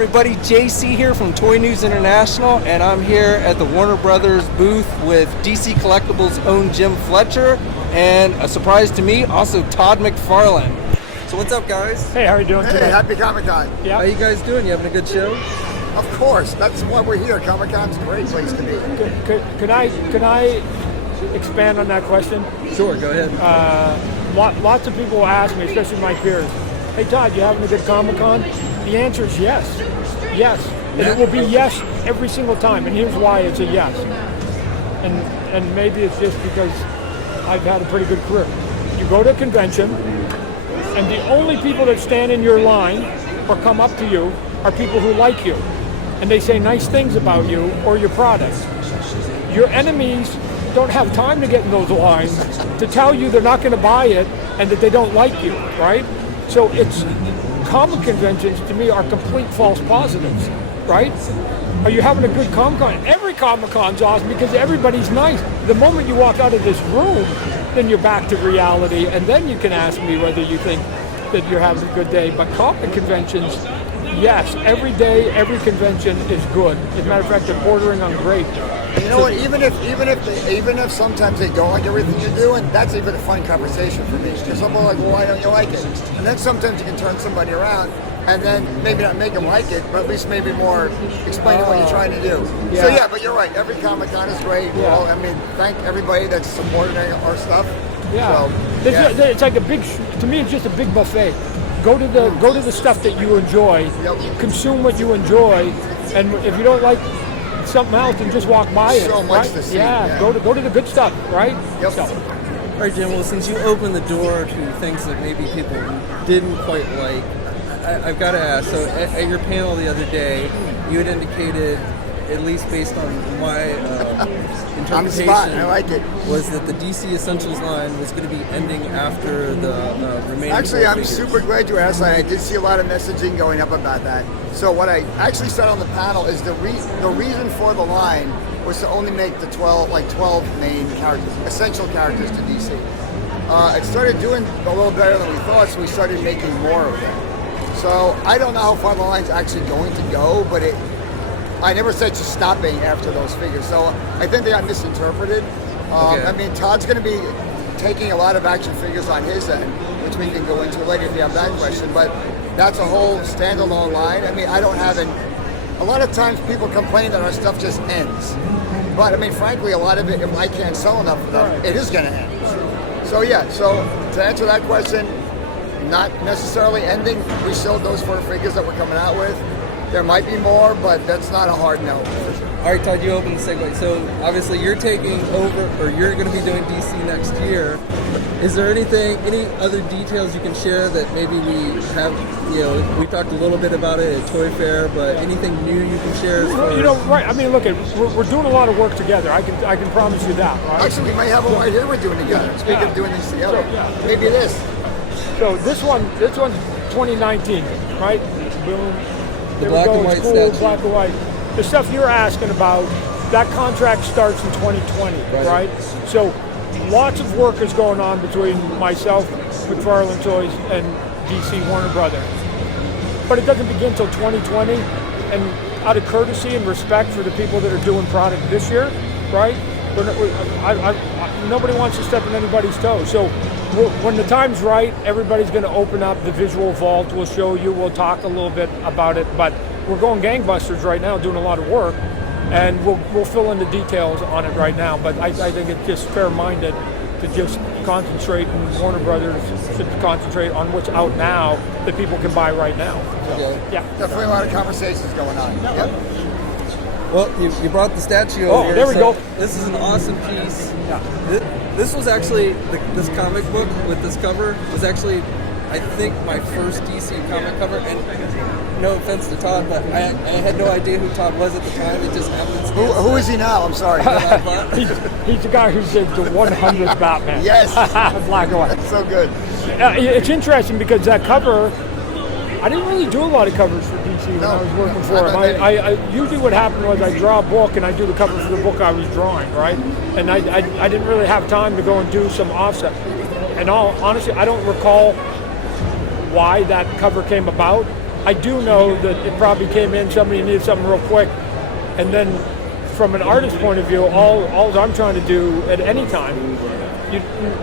everybody, JC here from Toy News International, and I'm here at the Warner Brothers booth with DC Collectibles' own Jim Fletcher, and a surprise to me, also Todd McFarlane. So what's up, guys? Hey, how are you doing today? Hey, happy Comic-Con. Yeah. How you guys doing? You having a good show? Of course, that's why we're here. Comic-Con's a great place to be. Can I expand on that question? Sure, go ahead. Lots of people ask me, especially my peers, hey Todd, you having a good Comic-Con? The answer is yes. Yes. And it will be yes every single time. And here's why it's a yes. And maybe it's just because I've had a pretty good career. You go to a convention, and the only people that stand in your line or come up to you are people who like you. And they say nice things about you or your products. Your enemies don't have time to get in those lines to tell you they're not going to buy it and that they don't like you, right? So it's comic conventions to me are complete false positives, right? Are you having a good Comic-Con? Every Comic-Con's awesome because everybody's nice. The moment you walk out of this room, then you're back to reality, and then you can ask me whether you think that you're having a good day. But comic conventions, yes, every day, every convention is good. As a matter of fact, they're bordering on great. You know what? Even if sometimes they don't like everything you're doing, that's even a fun conversation for me. Because I'm like, well, why don't you like it? And then sometimes you can turn somebody around, and then maybe not make them like it, but at least maybe more explaining what you're trying to do. Yeah. So yeah, but you're right. Every Comic-Con is great. Yeah. Well, I mean, thank everybody that's supporting our stuff. Yeah. So, It's like a big. To me, it's just a big buffet. Go to the stuff that you enjoy. Yep. Consume what you enjoy, and if you don't like something else, then just walk by it. So much right? to see. Yeah. Yeah. Go to the good stuff, right? Yep. So, All right, Jim, well, since you opened the door to things that maybe people didn't quite like, I've got to ask, so at your panel the other day, you had indicated, at least based on my interpretation, On the spot, I like it. was that the DC Essentials line was going to be ending after the remaining Actually, four I'm figures. super glad you asked that. I did see a lot of messaging going up about that. So what I actually said on the panel is the reason for the line was to only make the 12 main characters, essential characters to DC. It started doing a little better than we thought, so we started making more of them. So I don't know how far the line's actually going to go, but I never said just stopping after those figures. So I think they got misinterpreted. Okay. I mean, Todd's going to be taking a lot of action figures on his end, which we can go into later if you have that question, but that's a whole standalone line. I mean, I don't have a lot of times people complain that our stuff just ends. But I mean, frankly, a lot of it, if I can't sell enough of them, it is going to end. So yeah, so to answer that question, not necessarily ending. We showed those 4 figures that we're coming out with. There might be more, but that's not a hard no. All right, Todd, you opened the segue. So obviously you're taking over, or you're going to be doing DC next year. Is there any other details you can share that maybe we have, we talked a little bit about it at Toy Fair, but anything new you can share? right. I mean, look, we're doing a lot of work together. I can promise you that. Right? Actually, we might have one right here we're doing together. Speaking of doing these together, maybe this. So this one's 2019, right? Boom. There black we go. and white It's cool, statue. black and white. The stuff you're asking about, that contract starts in 2020, right? So lots of work is going on between myself, McFarlane Toys, and DC Warner Brothers. But it doesn't begin until 2020, and out of courtesy and respect for the people that are doing product this year, right? Nobody wants to step on anybody's toes. So when the time's right, everybody's going to open up the visual vault. We'll show you. We'll talk a little bit about it. But we're going gangbusters right now, doing a lot of work, and we'll fill in the details on it right now. But I think it's just fair-minded to just concentrate, and Warner Brothers should concentrate on what's out now that people can buy right now. So, Okay. yeah. Definitely a lot of conversations going on. Yep. Well, you brought the statue Oh, over here. there we go. This is an awesome piece. Yeah. This was actually, this comic book with this cover was actually, I think, my first DC comic cover. And no offense to Todd, but I had no idea who Todd was at the time. It just happened. Who is he now? I'm sorry. He's the guy who did the 100th Batman. Yes. Black and white. That's so good. It's interesting because that cover, I didn't really do a lot of covers for DC when I was working for him. I usually what happened was I draw a book and I do the cover for the book I was drawing, right? And I didn't really have time to go and do some offset. And honestly, I don't recall why that cover came about. I do know that it probably came in, somebody needed something real quick, and then from an artist point of view, all I'm trying to do at any time,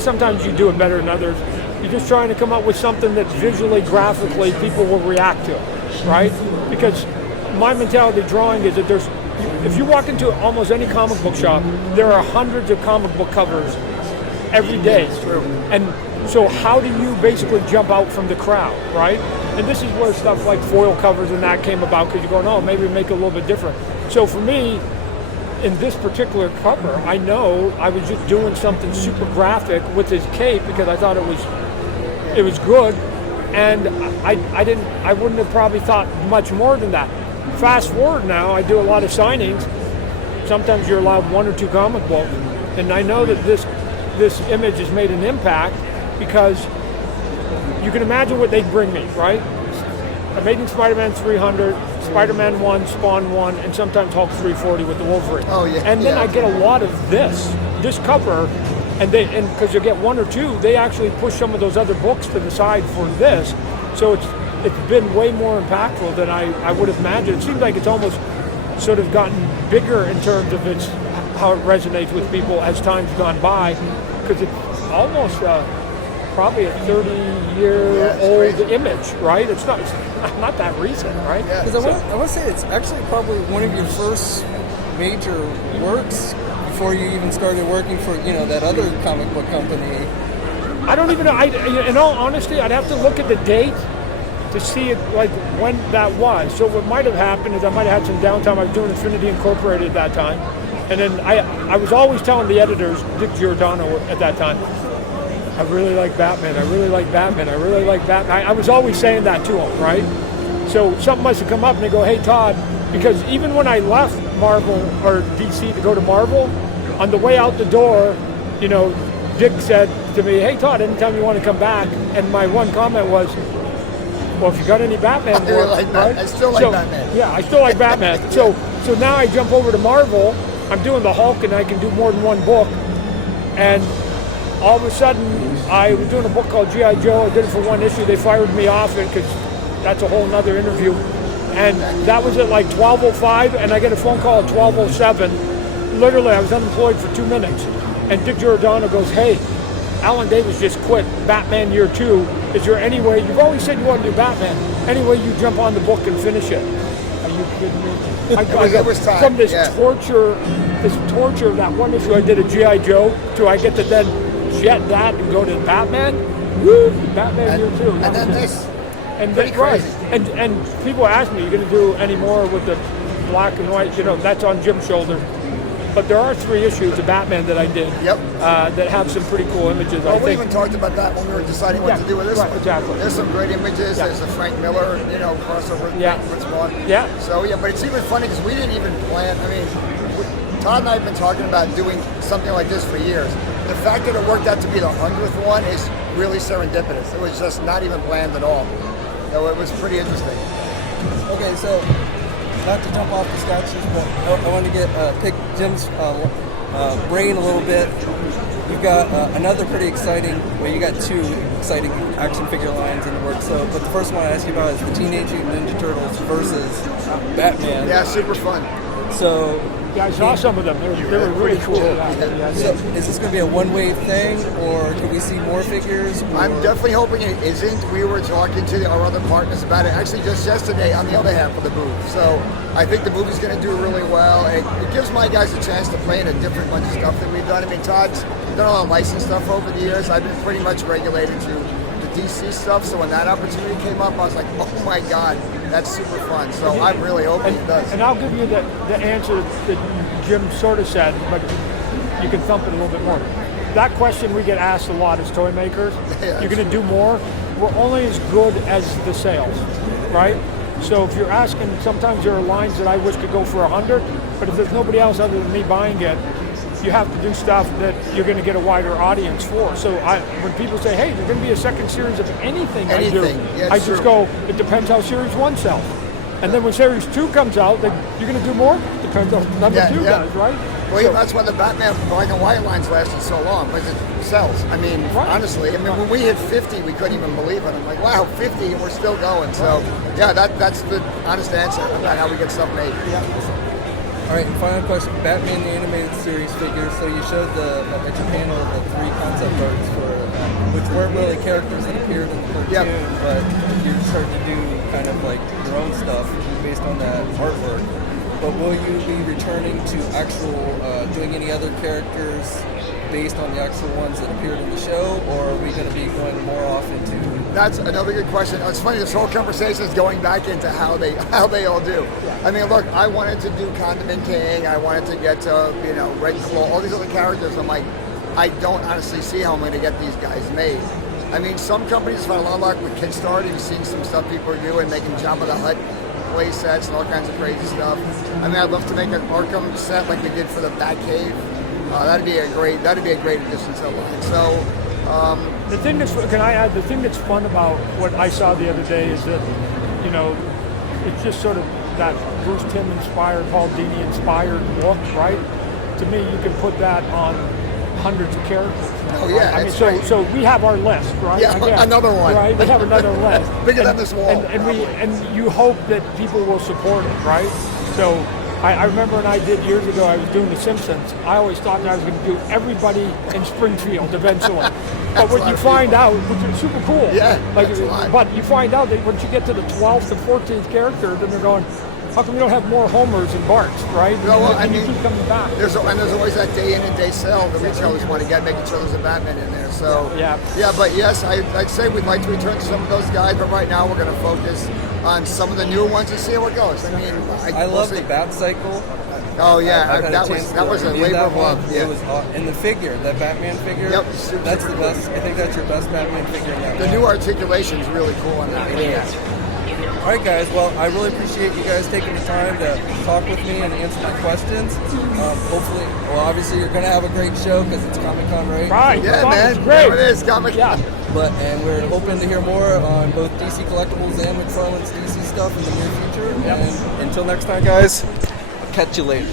sometimes you do it better than others, you're just trying to come up with something that visually, graphically, people will react to, right? Because my mentality drawing is that if you walk into almost any comic book shop, there are hundreds of comic book covers every day. It's true. And so how do you basically jump out from the crowd, right? And this is where stuff like foil covers and that came about, because you're going, oh, maybe make it a little bit different. So for me, in this particular cover, I know I was just doing something super graphic with his cape because I thought it was good, and I wouldn't have probably thought much more than that. Fast forward now, I do a lot of signings. Sometimes you're allowed 1 or 2 comic books, and I know that this image has made an impact because you can imagine what they'd bring me, right? Amazing Spider-Man 300, Spider-Man 1, Spawn 1, and sometimes Hulk 340 with the Wolverine. Oh, yeah. And then I get a lot of this cover, and because you get 1 or 2, they actually push some of those other books to the side for this. So it's been way more impactful than I would have imagined. It seems like it's almost sort of gotten bigger in terms of how it resonates with people as time's gone by, because it's almost probably a 30-year-old image, right? It's not that recent, right? Because I want to say it's actually probably one of your first major works before you even started working for that other comic book company. I don't even know. In all honesty, I'd have to look at the date to see it, like when that was. So what might have happened is I might have had some downtime. I was doing Infinity Incorporated at that time, and then I was always telling the editors, Dick Giordano at that time, I really like Batman, I really like Batman, I really like Batman. I was always saying that to him, right? So something must have come up and they go, hey Todd, because even when I left Marvel or DC to go to Marvel, on the way out the door, Dick said to me, hey Todd, anytime you want to come back, and my one comment was, well, if you got any Batman work, right? I still like Batman. Yeah, I still like Batman. So now I jump over to Marvel, I'm doing the Hulk and I can do more than one book, and all of a sudden, I was doing a book called G.I. Joe. I did it for 1 issue. They fired me off it because that's a whole nother interview. And that was at like 12:05, and I get a phone call at 12:07. Literally, I was unemployed for 2 minutes. And Dick Giordano goes, hey, Alan Davis just quit Batman Year 2. Is there any way, you've always said you want to do Batman, any way you jump on the book and finish it? Are you kidding me? It was time. From this torture, that 1 issue I did at G.I. Joe, to I get to then jet that and go to Batman. Woo! Batman Year 2. And then this. And pretty crazy. And people ask me, you're going to do any more with the black and white? That's on Jim's shoulder. But there are 3 issues of Batman that I did. Yep. That have some pretty cool images. Well, we even talked about that when we were deciding what to do with this one. Exactly. There's some great images. There's the Frank Miller, crossover. With Spawn. Yeah. So but it's even funny because we didn't even plan. I mean, Todd and I have been talking about doing something like this for years. The fact that it worked out to be the 100th one is really serendipitous. It was just not even planned at all. So it was pretty interesting. Okay, so not to jump off the statues, but I want to pick Jim's brain a little bit. You've got another pretty exciting, you got 2 exciting action figure lines in the works. So, but the first one I asked you about is the Teenage Mutant Ninja Turtles versus Batman. Yeah, super fun. So, yeah, I saw some of them. They were really cool. So, is this going to be a one-way thing, or can we see more figures? I'm definitely hoping it isn't. We were talking to our other partners about it actually just yesterday on the other half of the booth. So I think the movie's going to do really well. It gives my guys a chance to play in a different bunch of stuff that we've done. I mean, Todd's done a lot of licensed stuff over the years. I've been pretty much regulated to the DC stuff. So when that opportunity came up, I was like, oh my God, that's super fun. So I'm really hoping it does. And I'll give you the answer that Jim sort of said, but you can thump it a little bit more. That question we get asked a lot as toy makers. Yeah, you're going to do more? We're only as good as the sales, right? So if you're asking, sometimes there are lines that I wish could go for 100, but if there's nobody else other than me buying it, you have to do stuff that you're going to get a wider audience for. So when people say, hey, there's going to be a second series of anything I do, Yeah, I just go, it depends how series 1 sells. And then when Series 2 comes out, then you're going to do more? Depends on number 2 guys, right? Well, yeah, that's why the Batman black and white lines lasted so long, because it sells. I mean, honestly, when we hit 50, we couldn't even believe it. I'm like, wow, 50, and we're still going. So, yeah, that's the honest answer about how we get stuff made. All right, and final question: Batman the Animated Series figures. So you showed at your panel the 3 concept arts for which weren't really characters that appeared in the cartoon, but you're starting to do kind of like your own stuff based on that artwork. But will you be returning to actual doing any other characters based on the actual ones that appeared in the show, or are we going to be going more off into? That's another good question. It's funny. This whole conversation is going back into how they all do. I mean, look, I wanted to do Condiment King. I wanted to get to Red Claw, all these other characters. I'm like, I don't honestly see how I'm going to get these guys made. I mean, some companies have had a lot of luck with Kickstarter. You've seen some stuff people are doing, making Jabba the Hutt play sets and all kinds of crazy stuff. I mean, I'd love to make an Arkham set like we did for the Batcave. That'd be a great addition to the line. So. The thing that's fun about what I saw the other day is that, it's just sort of that Bruce Timm inspired, Paul Dini inspired look, right? To me, you can put that on hundreds of characters. Oh yeah, I mean, so we have our list, right? Yeah, another one. Right, we have another list. Bigger than this wall. And you hope that people will support it, right? So I remember when I did years ago, I was doing The Simpsons. I always thought that I was going to do everybody in Springfield eventually. But what you find out, which is super cool. Yeah, but you find out that once you get to the 12th to 14th character, then they're going, how come we don't have more Homers and Barts, right? No, well, and you keep coming back. There's always that day in and day sale the retailers want to get, making sure there's a Batman in there. So yeah, but yes, I'd say we'd like to return to some of those guys, but right now we're going to focus on some of the newer ones and see how it goes. I mean, I love the Bat Cycle. Oh yeah, that was a labor of love. Yeah. It was, and the figure, that Batman figure. Yep, that's the best. I think that's your best Batman figure in that. The new articulation is really cool on that. Yeah. All right, guys. Well, I really appreciate you guys taking the time to talk with me and answer my questions. Hopefully, obviously, you're going to have a great show because it's Comic-Con, right? Right. Yeah, man. Great. There it is, Comic-Con. And we're hoping to hear more on both DC Collectibles and McFarlane's DC stuff in the near future. And until next time, guys, I'll catch you later.